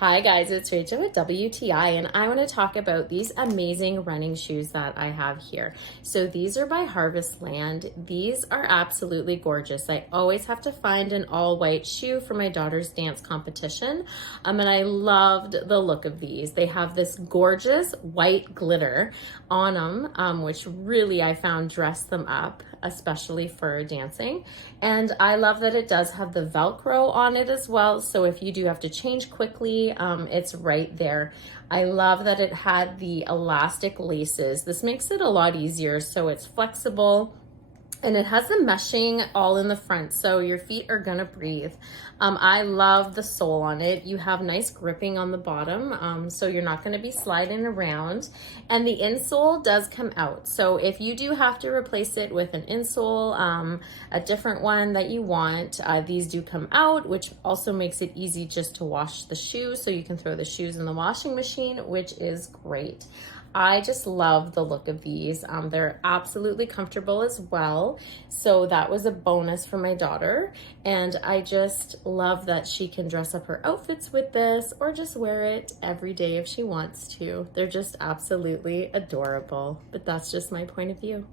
Hi guys, it's Rachel with WTI and I want to talk about these amazing running shoes that I have here. So these are by Harvest Land. These are absolutely gorgeous. I always have to find an all white shoe for my daughter's dance competition. And I loved the look of these. They have this gorgeous white glitter on them, which really I found dressed them up, especially for dancing. And I love that it does have the Velcro on it as well. So if you do have to change quickly, it's right there. I love that it had the elastic laces. This makes it a lot easier. So it's flexible. And it has the meshing all in the front, so your feet are gonna breathe. I love the sole on it. You have nice gripping on the bottom, so you're not gonna be sliding around. And the insole does come out. So if you do have to replace it with an insole, a different one that you want, these do come out, which also makes it easy just to wash the shoes. So you can throw the shoes in the washing machine, which is great. I just love the look of these. They're absolutely comfortable as well. So that was a bonus for my daughter. And I just love that she can dress up her outfits with this or just wear it every day if she wants to. They're just absolutely adorable. But that's just my point of view.